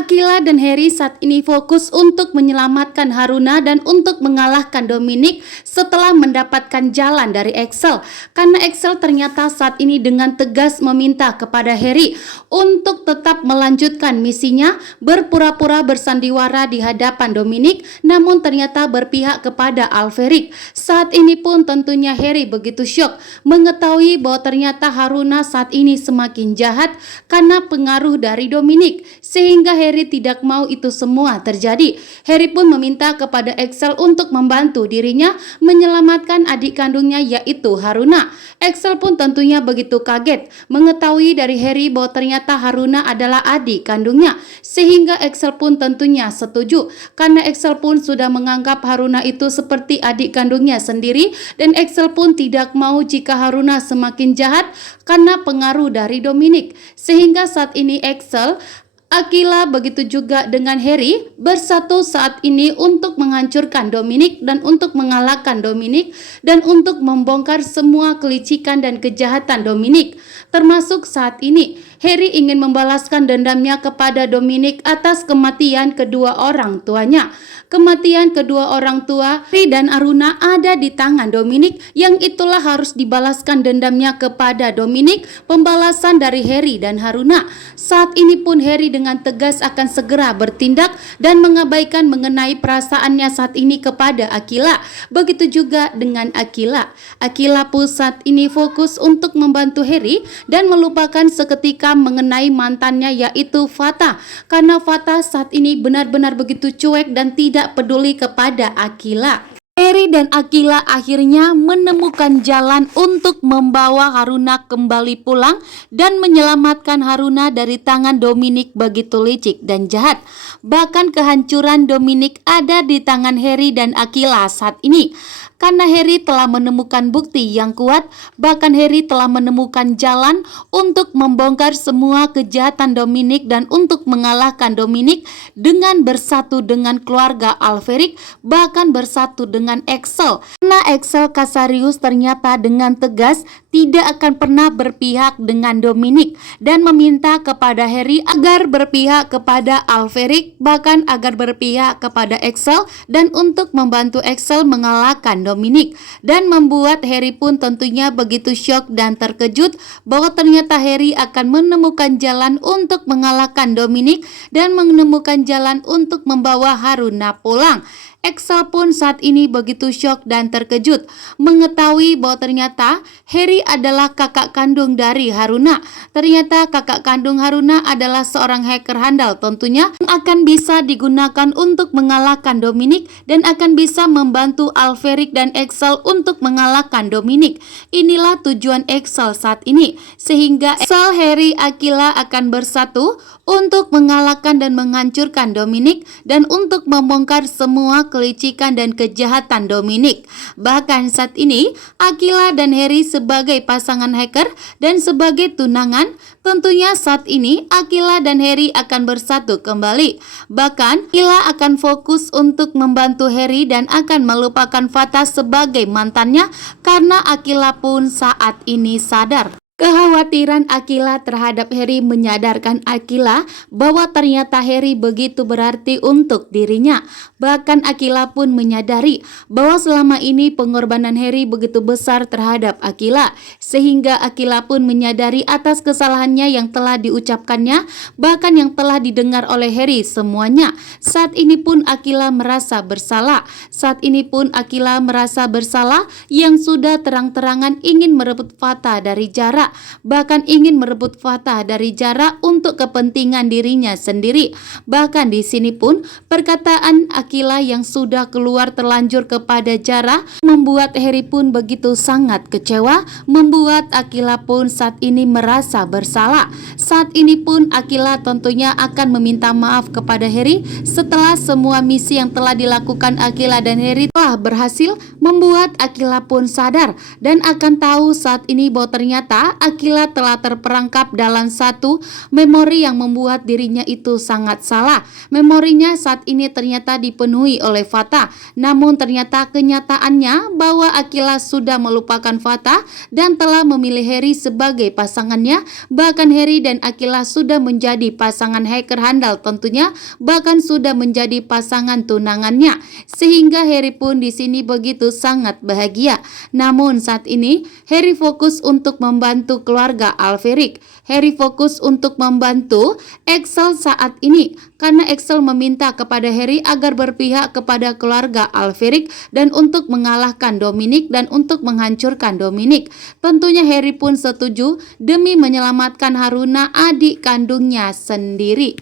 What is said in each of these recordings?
Akila dan Harry saat ini fokus untuk menyelamatkan Haruna dan untuk mengalahkan Dominic setelah mendapatkan jalan dari Axel. Karena Axel ternyata saat ini dengan tegas meminta kepada Harry untuk tetap melanjutkan misinya, berpura-pura bersandiwara di hadapan Dominic, namun ternyata berpihak kepada Alferic. Saat ini pun tentunya Harry begitu syok mengetahui bahwa ternyata Haruna saat ini semakin jahat karena pengaruh dari Dominic, sehingga Harry tidak mau itu semua terjadi. Harry pun meminta kepada Axel untuk membantu dirinya menyelamatkan adik kandungnya yaitu Haruna. Axel pun tentunya begitu kaget mengetahui dari Harry bahwa ternyata Haruna adalah adik kandungnya, sehingga Axel pun tentunya setuju karena Axel pun sudah menganggap Haruna itu seperti adik kandungnya sendiri, dan Axel pun tidak mau jika Haruna semakin jahat karena pengaruh dari Dominic. Sehingga saat ini Axel, Akila begitu juga dengan Harry bersatu saat ini untuk menghancurkan Dominic dan untuk mengalahkan Dominic dan untuk membongkar semua kelicikan dan kejahatan Dominic. Termasuk saat ini Harry ingin membalaskan dendamnya kepada Dominic atas kematian kedua orang tuanya. Kematian kedua orang tua Harry dan Haruna ada di tangan Dominic, yang itulah harus dibalaskan dendamnya kepada Dominic, pembalasan dari Harry dan Haruna. Saat ini pun Harry dengan tegas akan segera bertindak dan mengabaikan mengenai perasaannya saat ini kepada Akila. Begitu juga dengan Akila. Akila pun saat ini fokus untuk membantu Harry dan melupakan seketika mengenai mantannya yaitu Fatah, karena Fatah saat ini benar-benar begitu cuek dan tidak peduli kepada Akila. Harry dan Akila akhirnya menemukan jalan untuk membawa Haruna kembali pulang dan menyelamatkan Haruna dari tangan Dominic begitu licik dan jahat. Bahkan kehancuran Dominic ada di tangan Harry dan Akila saat ini. Karena Harry telah menemukan bukti yang kuat, bahkan Harry telah menemukan jalan untuk membongkar semua kejahatan Dominic dan untuk mengalahkan Dominic dengan bersatu dengan keluarga Alferic, bahkan bersatu dengan Axel. Karena Axel Casarius ternyata dengan tegas tidak akan pernah berpihak dengan Dominic dan meminta kepada Harry agar berpihak kepada Alferic, bahkan agar berpihak kepada Axel dan untuk membantu Axel mengalahkan Dominic, dan membuat Harry pun tentunya begitu syok dan terkejut bahwa ternyata Harry akan menemukan jalan untuk mengalahkan Dominic dan menemukan jalan untuk membawa Haruna pulang. Axel pun saat ini begitu syok dan terkejut mengetahui bahwa ternyata Harry adalah kakak kandung dari Haruna. Ternyata kakak kandung Haruna adalah seorang hacker handal tentunya, yang akan bisa digunakan untuk mengalahkan Dominic dan akan bisa membantu Alferic dan Axel untuk mengalahkan Dominic. Inilah tujuan Axel saat ini, sehingga Axel, Harry, Akila akan bersatu untuk mengalahkan dan menghancurkan Dominic dan untuk membongkar semua kelicikan dan kejahatan Dominic. Bahkan saat ini Akila dan Harry sebagai pasangan hacker dan sebagai tunangan, tentunya saat ini Akila dan Harry akan bersatu kembali. Bahkan Akila akan fokus untuk membantu Harry dan akan melupakan Fatah sebagai mantannya, karena Akila pun saat ini sadar. Kekhawatiran Akila terhadap Harry menyadarkan Akila bahwa ternyata Harry begitu berarti untuk dirinya. Bahkan Akila pun menyadari bahwa selama ini pengorbanan Harry begitu besar terhadap Akila, sehingga Akila pun menyadari atas kesalahannya yang telah diucapkannya, bahkan yang telah didengar oleh Harry semuanya. Saat ini pun Akila merasa bersalah. Saat ini pun Akila merasa bersalah yang sudah terang-terangan ingin merebut Fatah dari Zara, bahkan ingin merebut Fatah dari Zara untuk kepentingan dirinya sendiri. Bahkan di sini pun perkataan Akila yang sudah keluar terlanjur kepada Zara membuat Harry pun begitu sangat kecewa, membuat Akila pun saat ini merasa bersalah. Saat ini pun Akila tentunya akan meminta maaf kepada Harry setelah semua misi yang telah dilakukan Akila dan Harry telah berhasil membuat Akila pun sadar dan akan tahu saat ini bahwa ternyata Akila telah terperangkap dalam satu memori yang membuat dirinya itu sangat salah. Memorinya saat ini ternyata dipenuhi oleh Fatah, namun ternyata kenyataannya bahwa Akila sudah melupakan Fatah dan telah memilih Harry sebagai pasangannya. Bahkan Harry dan Akila sudah menjadi pasangan hacker handal tentunya, bahkan sudah menjadi pasangan tunangannya, sehingga Harry pun di sini begitu sangat bahagia. Namun saat ini Harry fokus untuk membantu keluarga Alferic. Harry fokus untuk membantu Excel saat ini karena Excel meminta kepada Harry agar berpihak kepada keluarga Alferic dan untuk mengalahkan Dominic dan untuk menghancurkan Dominic. Tentunya Harry pun setuju demi menyelamatkan Haruna, adik kandungnya sendiri.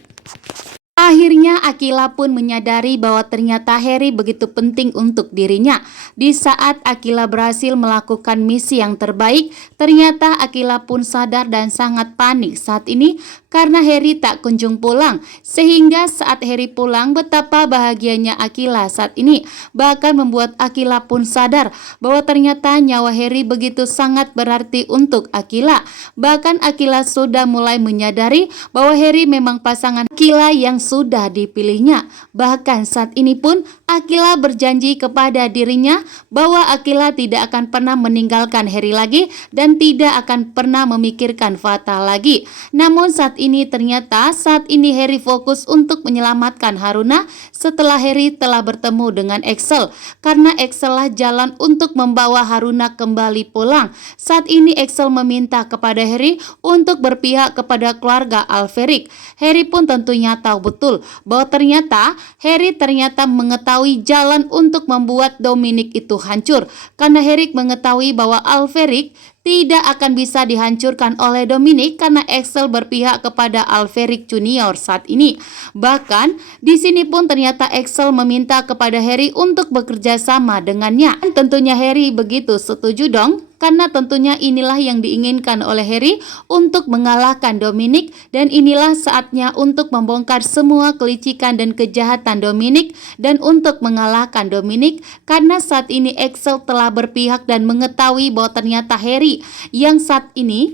Akhirnya Akila pun menyadari bahwa ternyata Harry begitu penting untuk dirinya. Di saat Akila berhasil melakukan misi yang terbaik, ternyata Akila pun sadar dan sangat panik saat ini karena Harry tak kunjung pulang. Sehingga saat Harry pulang, betapa bahagianya Akila saat ini. Bahkan membuat Akila pun sadar bahwa ternyata nyawa Harry begitu sangat berarti untuk Akila. Bahkan Akila sudah mulai menyadari bahwa Harry memang pasangan Akila yang sudah dipilihnya. Bahkan saat ini pun Akila berjanji kepada dirinya bahwa Akila tidak akan pernah meninggalkan Harry lagi dan tidak akan pernah memikirkan Fatah lagi. Namun saat ini ternyata saat ini Harry fokus untuk menyelamatkan Haruna setelah Harry telah bertemu dengan Excel, karena Excel lah jalan untuk membawa Haruna kembali pulang. Saat ini Excel meminta kepada Harry untuk berpihak kepada keluarga Alferic. Harry pun tentunya tahu betul bahwa ternyata Harry mengetahui jalan untuk membuat Dominic itu hancur, karena Harry mengetahui bahwa Alferic tidak akan bisa dihancurkan oleh Dominic karena Excel berpihak kepada Alferic Junior saat ini. Bahkan di sini pun ternyata Excel meminta kepada Harry untuk bekerja sama dengannya. Dan tentunya Harry begitu setuju dong, karena tentunya inilah yang diinginkan oleh Harry untuk mengalahkan Dominic, dan inilah saatnya untuk membongkar semua kelicikan dan kejahatan Dominic dan untuk mengalahkan Dominic, karena saat ini Excel telah berpihak dan mengetahui bahwa ternyata Harry yang saat ini